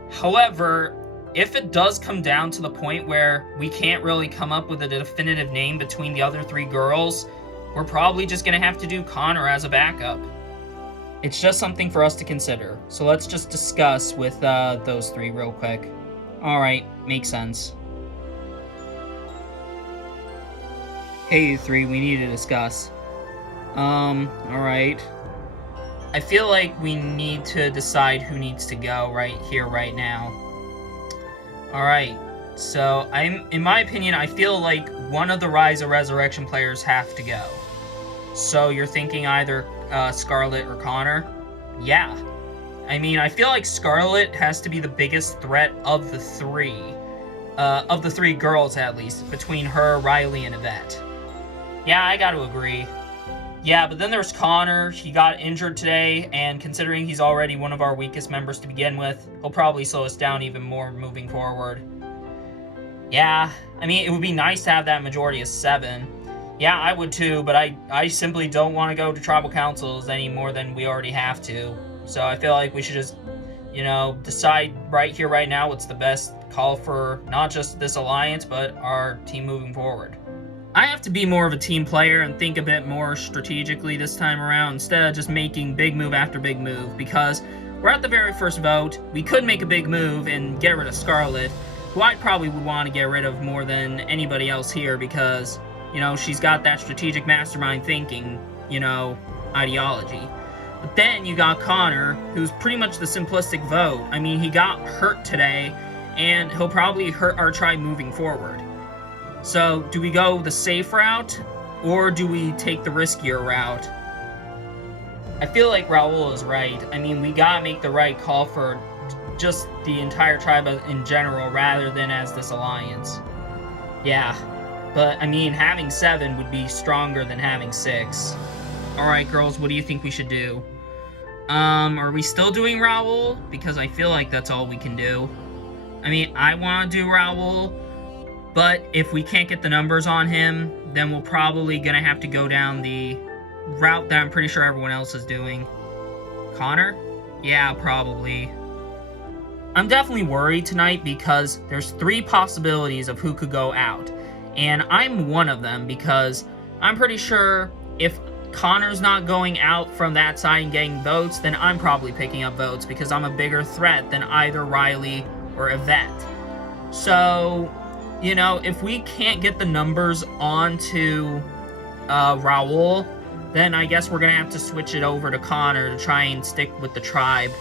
However, if it does come down to the point where we can't really come up with a definitive name between the other 3 girls, we're probably just going to have to do Connor as a backup. It's just something for us to consider, so let's just discuss with those 3 real quick. Alright, makes sense. Hey, you 3, we need to discuss. Alright. I feel like we need to decide who needs to go right here, right now. Alright, so in my opinion, I feel like one of the Rise of Resurrection players have to go. So you're thinking either Scarlet or Connor? Yeah. I mean, I feel like Scarlet has to be the biggest threat of the 3. Of the 3 girls, at least, between her, Riley, and Yvette. Yeah, I gotta agree. Yeah, but then there's Connor. He got injured today, and considering he's already one of our weakest members to begin with, he'll probably slow us down even more moving forward. Yeah, I mean, it would be nice to have that majority of 7. Yeah, I would too, but I simply don't want to go to tribal councils any more than we already have to. So I feel like we should just, decide right here, right now, what's the best call for not just this alliance, but our team moving forward. I have to be more of a team player and think a bit more strategically this time around instead of just making big move after big move, because we're at the very first vote. We could make a big move and get rid of Scarlet, who I probably would want to get rid of more than anybody else here because, she's got that strategic mastermind thinking, ideology. But then you got Connor, who's pretty much the simplistic vote. I mean, he got hurt today, and he'll probably hurt our tribe moving forward. So, do we go the safe route, or do we take the riskier route? I feel like Raul is right. I mean, we gotta make the right call for just the entire tribe in general, rather than as this alliance. Yeah, but I mean, having 7 would be stronger than having 6. Alright, girls, what do you think we should do? Are we still doing Raul? Because I feel like that's all we can do. I mean, I want to do Raul, but if we can't get the numbers on him, then we're probably going to have to go down the route that I'm pretty sure everyone else is doing. Connor? Yeah, probably. I'm definitely worried tonight because there's 3 possibilities of who could go out. And I'm one of them because I'm pretty sure if Connor's not going out from that side and getting votes, then I'm probably picking up votes because I'm a bigger threat than either Riley or Yvette. So, if we can't get the numbers onto Raul, then I guess we're going to have to switch it over to Connor to try and stick with the tribe.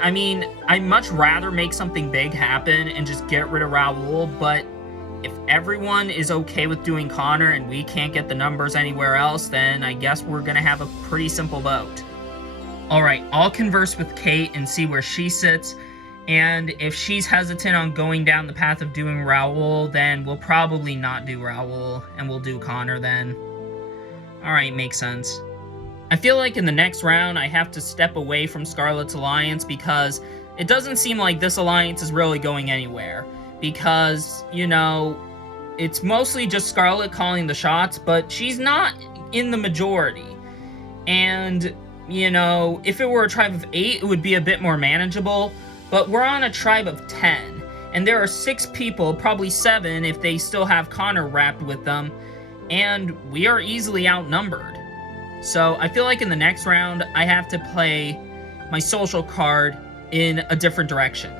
I mean, I'd much rather make something big happen and just get rid of Raul, but if everyone is okay with doing Connor and we can't get the numbers anywhere else, then I guess we're going to have a pretty simple vote. Alright, I'll converse with Kate and see where she sits, and if she's hesitant on going down the path of doing Raul, then we'll probably not do Raul, and we'll do Connor then. Alright, makes sense. I feel like in the next round, I have to step away from Scarlet's alliance because it doesn't seem like this alliance is really going anywhere. Because, it's mostly just Scarlet calling the shots, but she's not in the majority. And, if it were a tribe of 8, it would be a bit more manageable, but we're on a tribe of 10. And there are 6 people, probably 7 if they still have Connor wrapped with them, and we are easily outnumbered. So I feel like in the next round, I have to play my social card in a different direction.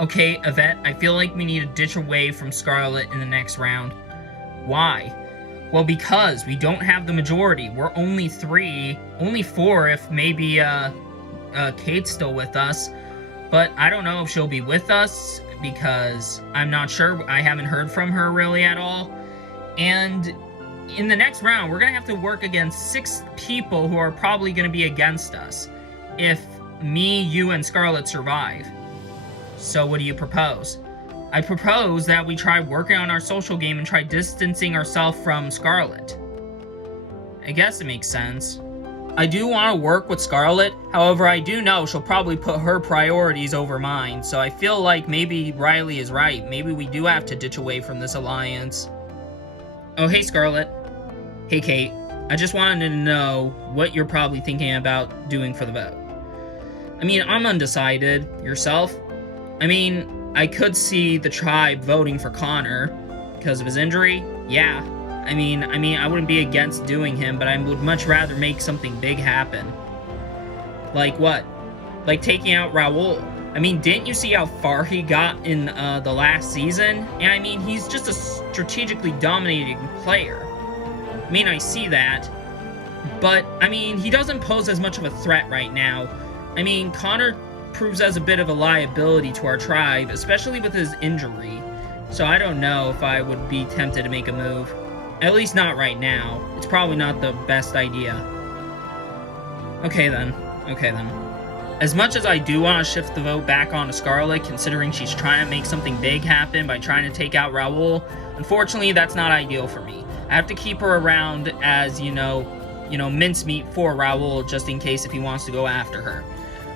Okay, Yvette, I feel like we need to ditch away from Scarlet in the next round. Why? Well, because we don't have the majority. We're only 3, only 4 if maybe Kate's still with us. But I don't know if she'll be with us because I'm not sure. I haven't heard from her really at all. And in the next round, we're going to have to work against 6 people who are probably going to be against us if me, you, and Scarlet survive. So what do you propose? I propose that we try working on our social game and try distancing ourselves from Scarlet. I guess it makes sense. I do want to work with Scarlet, however I do know she'll probably put her priorities over mine, so I feel like maybe Riley is right. Maybe we do have to ditch away from this alliance. Oh, hey Scarlet. Hey Kate. I just wanted to know what you're probably thinking about doing for the vote. I mean, I'm undecided. Yourself? I mean, I could see the tribe voting for Connor because of his injury. Yeah. I mean, I wouldn't be against doing him, but I would much rather make something big happen. Like what? Like taking out Raul. I mean, didn't you see how far he got in the last season? And I mean, he's just a strategically dominating player. I mean, I see that. But, I mean, he doesn't pose as much of a threat right now. I mean, Connor proves as a bit of a liability to our tribe, especially with his injury. So I don't know if I would be tempted to make a move. At least not right now. It's probably not the best idea. Okay then. As much as I do want to shift the vote back onto Scarlet, considering she's trying to make something big happen by trying to take out Raul, unfortunately that's not ideal for me. I have to keep her around as, you know, mincemeat for Raul just in case if he wants to go after her.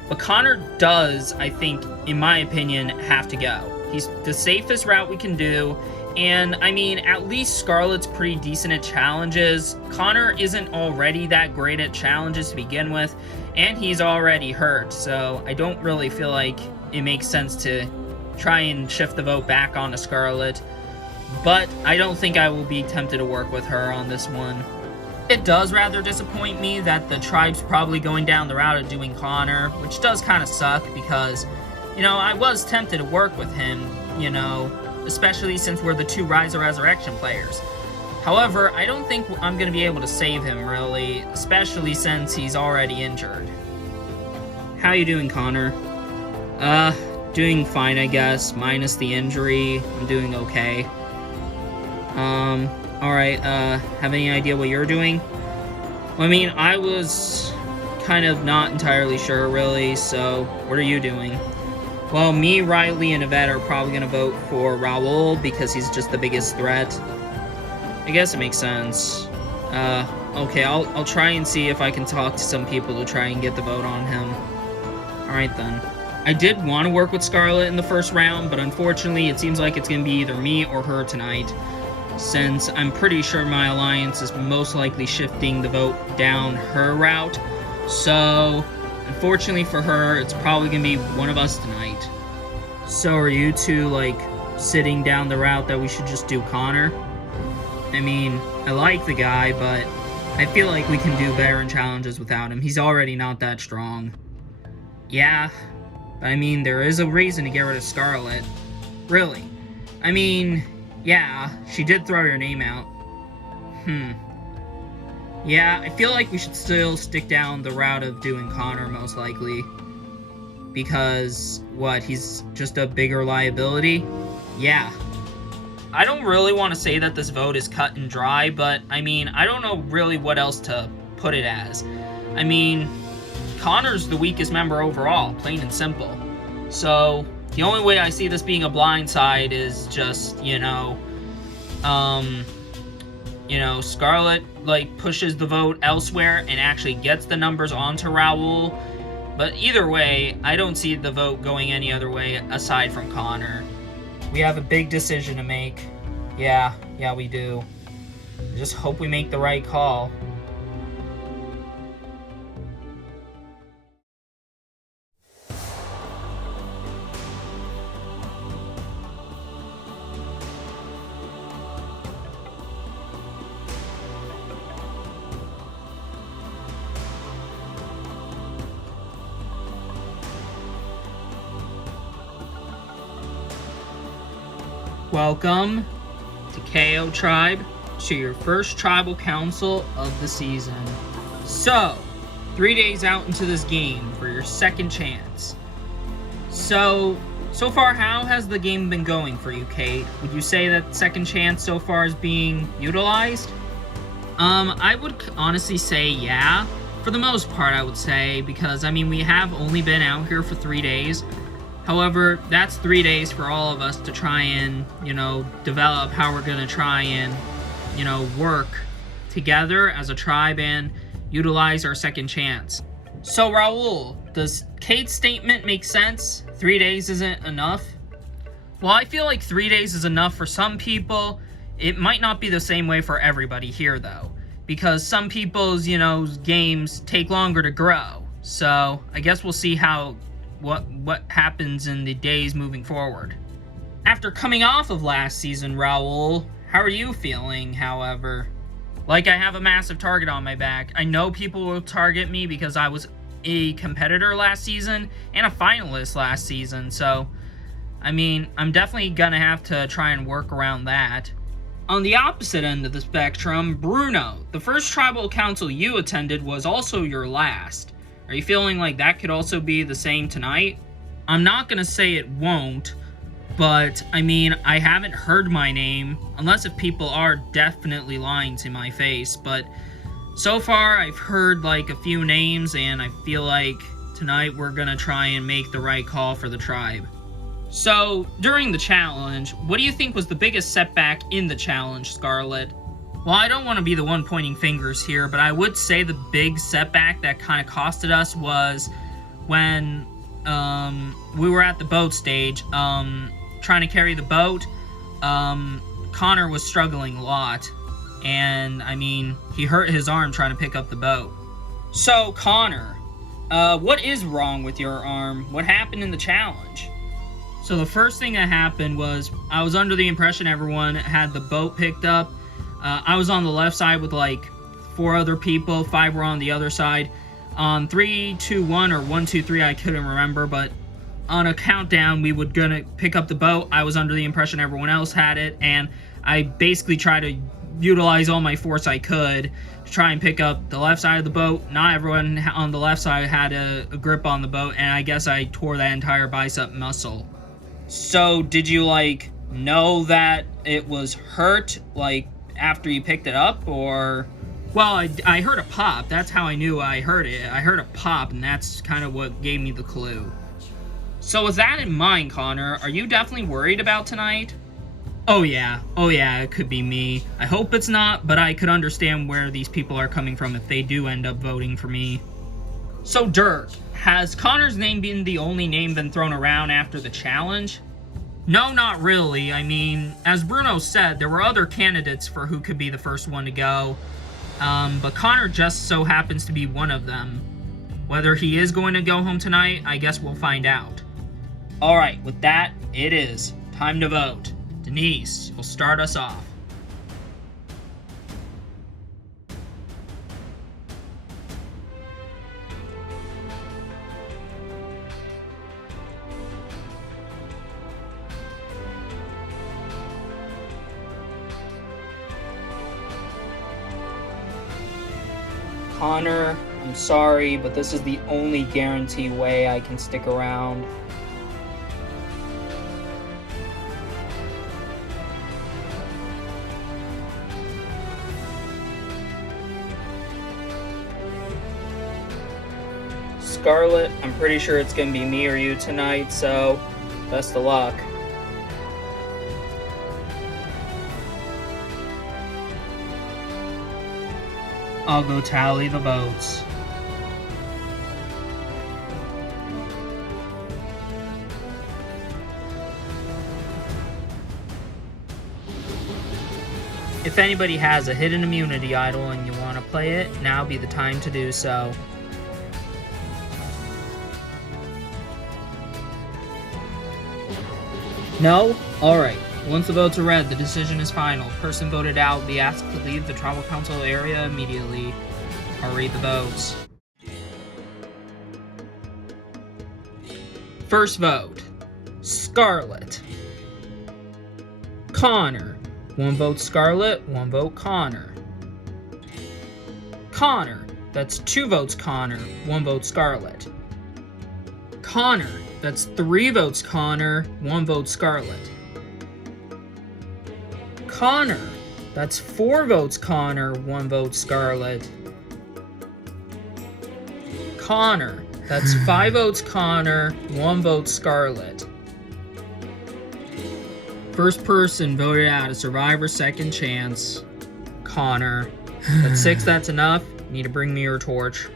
But Connor does, I think, in my opinion, have to go. He's the safest route we can do. And, I mean, at least Scarlet's pretty decent at challenges. Connor isn't already that great at challenges to begin with, and he's already hurt, so I don't really feel like it makes sense to try and shift the vote back onto Scarlet. But I don't think I will be tempted to work with her on this one. It does rather disappoint me that the tribe's probably going down the route of doing Connor, which does kind of suck because, you know, I was tempted to work with him, you know, especially since we're the two Rise of Resurrection players. However, I don't think I'm going to be able to save him, really, especially since he's already injured. How you doing, Connor? Doing fine, I guess, minus the injury. I'm doing okay. Alright, have any idea what you're doing? Well, I mean, I was kind of not entirely sure, really, so what are you doing? Well, me, Riley, and Yvette are probably going to vote for Raul because he's just the biggest threat. I guess it makes sense. Okay, I'll try and see if I can talk to some people to try and get the vote on him. Alright then. I did want to work with Scarlet in the first round, but unfortunately it seems like it's going to be either me or her tonight, since I'm pretty sure my alliance is most likely shifting the vote down her route. So, unfortunately for her, it's probably going to be one of us tonight. So are you two, like, sitting down the route that we should just do Connor? I mean, I like the guy, but I feel like we can do better in challenges without him. He's already not that strong. Yeah, but I mean, there is a reason to get rid of Scarlet. Really. I mean, yeah, she did throw your name out. Yeah, I feel like we should still stick down the route of doing Connor, most likely. Because, what, he's just a bigger liability? Yeah. I don't really want to say that this vote is cut and dry, but, I mean, I don't know really what else to put it as. I mean, Connor's the weakest member overall, plain and simple. So, the only way I see this being a blindside is just, Scarlet, like, pushes the vote elsewhere and actually gets the numbers onto Raul. But either way, I don't see the vote going any other way aside from Connor. We have a big decision to make. Yeah, we do. I just hope we make the right call. Welcome to KO Tribe, to your first tribal council of the season. So, 3 days out into this game for your second chance. So far, how has the game been going for you, Kate? Would you say that second chance so far is being utilized? I would honestly say yeah. For the most part, I would say, because, I mean, we have only been out here for 3 days. However, that's 3 days for all of us to try and, develop how we're going to try and, work together as a tribe and utilize our second chance. So Raul, does Kate's statement make sense? 3 days isn't enough? Well, I feel like 3 days is enough for some people. It might not be the same way for everybody here, though, because some people's, games take longer to grow. So I guess we'll see what happens in the days moving forward. After coming off of last season, Raul, how are you feeling, however? Like, I have a massive target on my back. I know people will target me because I was a competitor last season and a finalist last season, so I'm definitely gonna have to try and work around that. On the opposite end of the spectrum, Bruno, the first tribal council you attended was also your last. Are you feeling like that could also be the same tonight? I'm not gonna say it won't, but I haven't heard my name, unless if people are definitely lying to my face, but so far I've heard like a few names, and I feel like tonight we're gonna try and make the right call for the tribe. So, during the challenge, what do you think was the biggest setback in the challenge, Scarlet? Well, I don't want to be the one pointing fingers here, but I would say the big setback that kind of costed us was when we were at the boat stage, trying to carry the boat. Connor was struggling a lot, and he hurt his arm trying to pick up the boat. So, Connor, what is wrong with your arm? What happened in the challenge? So the first thing that happened was I was under the impression everyone had the boat picked up. I was on the left side with like 4 other people. 5 were on the other side. On 3, 2, 1, or 1, 2, 3, I couldn't remember, but on a countdown, we would gonna pick up the boat. I was under the impression everyone else had it, and I basically tried to utilize all my force I could to try and pick up the left side of the boat. Not everyone on the left side had a grip on the boat, and I guess I tore that entire bicep muscle. So, did you, know that it was hurt, after you picked it up, or? Well, I heard a pop. That's how I knew I heard it. I heard a pop, and that's kind of what gave me the clue. So, with that in mind, Connor, are you definitely worried about tonight? Oh yeah, it could be me. I hope it's not, but I could understand where these people are coming from if they do end up voting for me. So, Dirk, has Connor's name been the only name been thrown around after the challenge? No, not really. As Bruno said, there were other candidates for who could be the first one to go, but Connor just so happens to be one of them. Whether he is going to go home tonight, I guess we'll find out. Alright, with that, it is time to vote. Denise, you'll start us off. Connor, I'm sorry, but this is the only guarantee way I can stick around. Scarlet, I'm pretty sure it's gonna be me or you tonight, so best of luck. I'll go tally the votes. If anybody has a hidden immunity idol and you want to play it, now be the time to do so. No? Alright. Once the votes are read, the decision is final. Person voted out will be asked to leave the tribal council area immediately. I'll read the votes. First vote, Scarlet. Connor. 1 vote Scarlet, 1 vote Connor. Connor. That's 2 votes Connor, 1 vote Scarlet. Connor. That's 3 votes Connor, 1 vote Scarlet. Connor. That's 4 votes Connor, 1 vote Scarlet. Connor. That's 5 votes Connor, 1 vote Scarlet. First person voted out of Survivor's second chance, Connor. But 6, that's enough. You need to bring me your torch.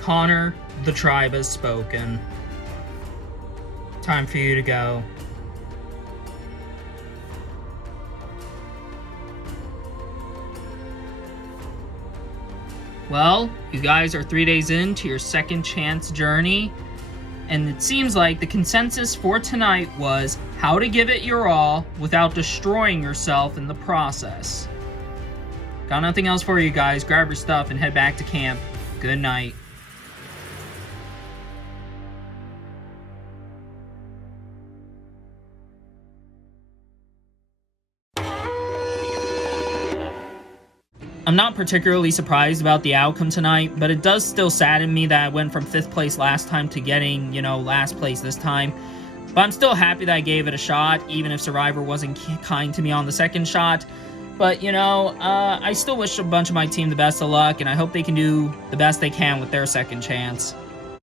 Connor, the tribe has spoken. Time for you to go. Well, you guys are 3 days into your second chance journey, and it seems like the consensus for tonight was how to give it your all without destroying yourself in the process. Got nothing else for you guys. Grab your stuff and head back to camp. Good night. I'm not particularly surprised about the outcome tonight, but it does still sadden me that I went from 5th place last time to getting, last place this time. But I'm still happy that I gave it a shot, even if Survivor wasn't kind to me on the second shot. But, I still wish a bunch of my team the best of luck, and I hope they can do the best they can with their second chance.